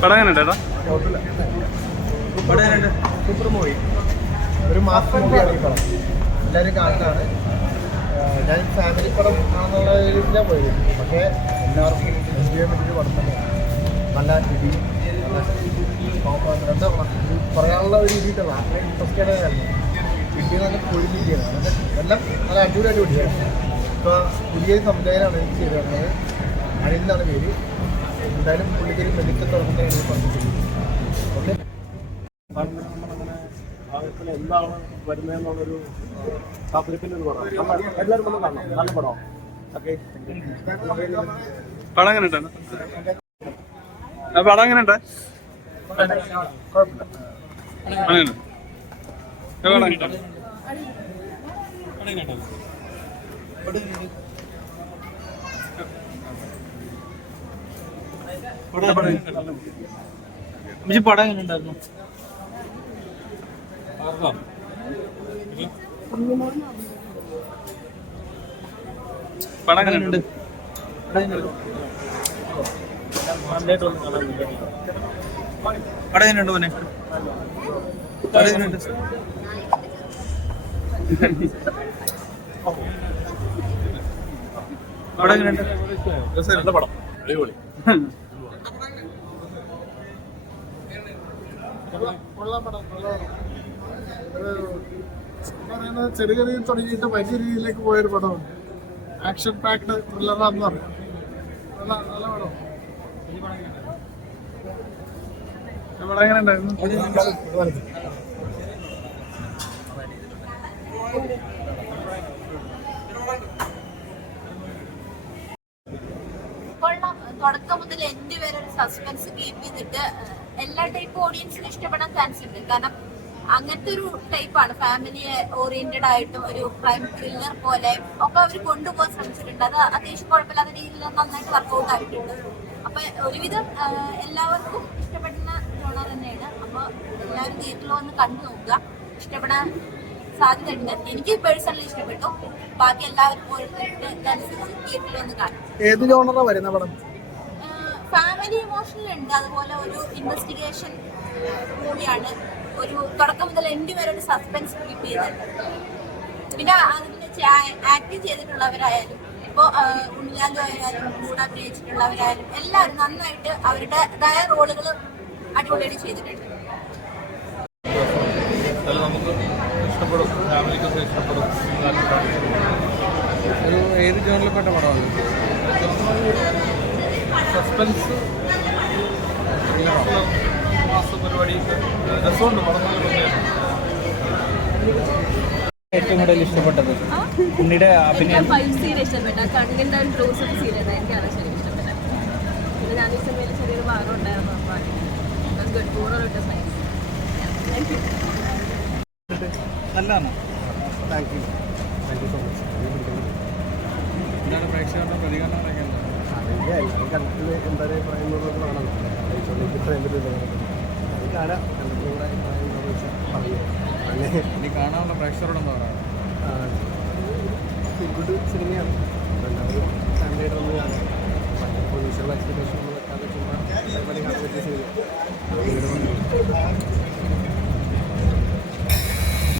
പടം എങ്ങനെ ചേട്ടാ സൂപ്പർ മൂവി. ഒരു മാസ് മൂവിയാണ് ഈ പടം. എല്ലാവരും കാണുന്നതാണ് ഞാൻ ഫാമിലി പടം ആണെന്നുള്ള രീതിയിലാണ് പോയത്. പക്ഷേ എല്ലാവർക്കും എൻജോയ് പറ്റിയൊരു പടം തന്നെയാണ് നല്ല ഇടി എന്താ പറയാനുള്ള ഒരു രീതിയിലുള്ള അത്രയും ഇൻട്രസ്റ്റഡ് ആയിരുന്നു ഇടി നല്ല പൊഴിഞ്ഞിരിക്കുകയാണ് അതൊക്കെ എല്ലാം നല്ല അടിപൊളി അടിപൊളിയാണ് ഇപ്പോൾ പുതിയ സംവിധായകനാണ് എനിക്ക് ചെയ്ത് തന്നത് അനിൽ എന്നാണ് പേര്. എന്തായാലും പുള്ളിക്കൊരു മെഡിക്കൽ തുടങ്ങുന്നതാണ് പറഞ്ഞിട്ടുള്ളത് ഓക്കെ? നമ്മളങ്ങനെ എന്താണ് വരുന്നതെന്നുള്ളൊരു താല്പര്യത്തിന്റെ ഒരു പടം നമ്മൾ എല്ലാവരും വന്ന് കാണണം. നല്ല പടം. ഓക്കെ? പടം എങ്ങനെ ഉണ്ട് പടം എങ്ങനെ ഉണ്ട് അങ്ങനെ പടം പടം എങ്ങനെ ഉണ്ടായിരുന്നു പടം എങ്ങനെ ഉണ്ട് മോനെ പറയുന്നത് ചെറിയ രീതിയിൽ തുടങ്ങിയിട്ട് വലിയ രീതിയിലേക്ക് പോയൊരു പടമാണ്. ആക്ഷൻ പാക്ഡ് ത്രില്ലറാന്ന് പറയാം. നല്ല നല്ല പടം. പടം എങ്ങനെ ഉണ്ടായിരുന്നു? തുടക്കം മുതൽ എൻഡ് വരെ ഒരു സസ്പെൻസ് കീപ്പ് ചെയ്തിട്ട് എല്ലാ ടൈപ്പ് ഓഡിയൻസിനും ഇഷ്ടപ്പെടാൻ ചാൻസ് ഉണ്ട്. കാരണം അങ്ങനത്തെ ഒരു ടൈപ്പാണ് ഫാമിലി ഓറിയന്റഡ് ആയിട്ടും ഒരു ക്രൈം ത്രില്ലർ പോലെ ഒക്കെ അവർ കൊണ്ടുപോകാൻ ശ്രമിച്ചിട്ടുണ്ട്. അത് അത്യാവശ്യം കുഴപ്പമില്ലാത്ത രീതിയിൽ നന്നായിട്ട് വർക്കൗട്ട് ആയിട്ടുണ്ട്. അപ്പൊ ഒരുവിധം എല്ലാവർക്കും ഇഷ്ടപ്പെടുന്ന ജോണർ തന്നെയാണ്. അപ്പൊ എല്ലാവരും തിയേറ്ററിൽ വന്ന് കണ്ടു നോക്കുക. ഇഷ്ടപ്പെടാൻ സാധ്യതയുണ്ട്. എനിക്ക് പേഴ്സണലി ഇഷ്ടപ്പെട്ടു. ബാക്കി എല്ലാവർക്കും തിയേറ്ററിൽ വന്ന് കാണും. ഏത് ജോണറാണ് വരുന്ന പടം? ഫാമിലി ഇമോഷണൽ ഉണ്ട്. അതുപോലെ ഒരു ഇൻവെസ്റ്റിഗേഷൻ മൂവിയാണ്. ഒരു തുടക്കം മുതൽ എൻഡ് വരെ ഒരു സസ്പെൻസ് കീപ്പ് ചെയ്തിട്ടുണ്ട് പിന്നെ അതിന് ആക്ട് ചെയ്തിട്ടുള്ളവരായാലും ഇപ്പോൾ ഉണ്ണിലാലു ആയാലും കൂടെ അഭിനയിച്ചിട്ടുള്ളവരായാലും എല്ലാവരും നന്നായിട്ട് അവരുടേതായ റോളുകൾ അടിപൊളിയായിട്ട് ചെയ്തിട്ടുണ്ട്. നമുക്ക് ഇഷ്ടപ്പെടും. ഫാമിലിക്കൊക്കെ ഇഷ്ടപ്പെടും. ഒരു ഏത് ജോണിൽപ്പെട്ട പടമാണ്? സസ്പെൻസ് മാസ പരിപാടി രസമുണ്ട് ഏറ്റവും കൂടുതൽ ഇഷ്ടപ്പെട്ടത്? ഉണ്ണിയുടെ അഭിനയം. ഫൈവ് സീൻ ഇഷ്ടപ്പെട്ട. കണ്ണിന്റെ ഡ്രോസ് ക്ലോസ് എനിക്കാണ് ശരിക്കും ഇഷ്ടപ്പെട്ടത്. പിന്നെ ഞാൻ ഈ ചെറിയൊരു ഭാഗം ഉണ്ടായിരുന്നു നല്ലതാണ്. Thank you thank you so much എന്താണ് പ്രേക്ഷകരുടെ എല്ലാവരും കണ്ടിട്ട് എന്താ പറയുന്നത് കാണാം എനിക്ക് പറയാൻ പറ്റില്ല അത് കാണാം കണ്ടിട്ട് അഭിപ്രായം എന്താണെന്ന് വെച്ചാൽ പറയൂ. അങ്ങനെ. ഇനി കാണാനുള്ള പ്രേക്ഷകരോടൊന്നും പറയാം? പറയുക ഗുഡ് സിനിമയാണ് എല്ലാവരും ഫാമിലിയായിട്ട് വന്ന് കാണാം. പ്രൊഡ്യൂസറുടെ എക്സ്പെക്ടേഷൻ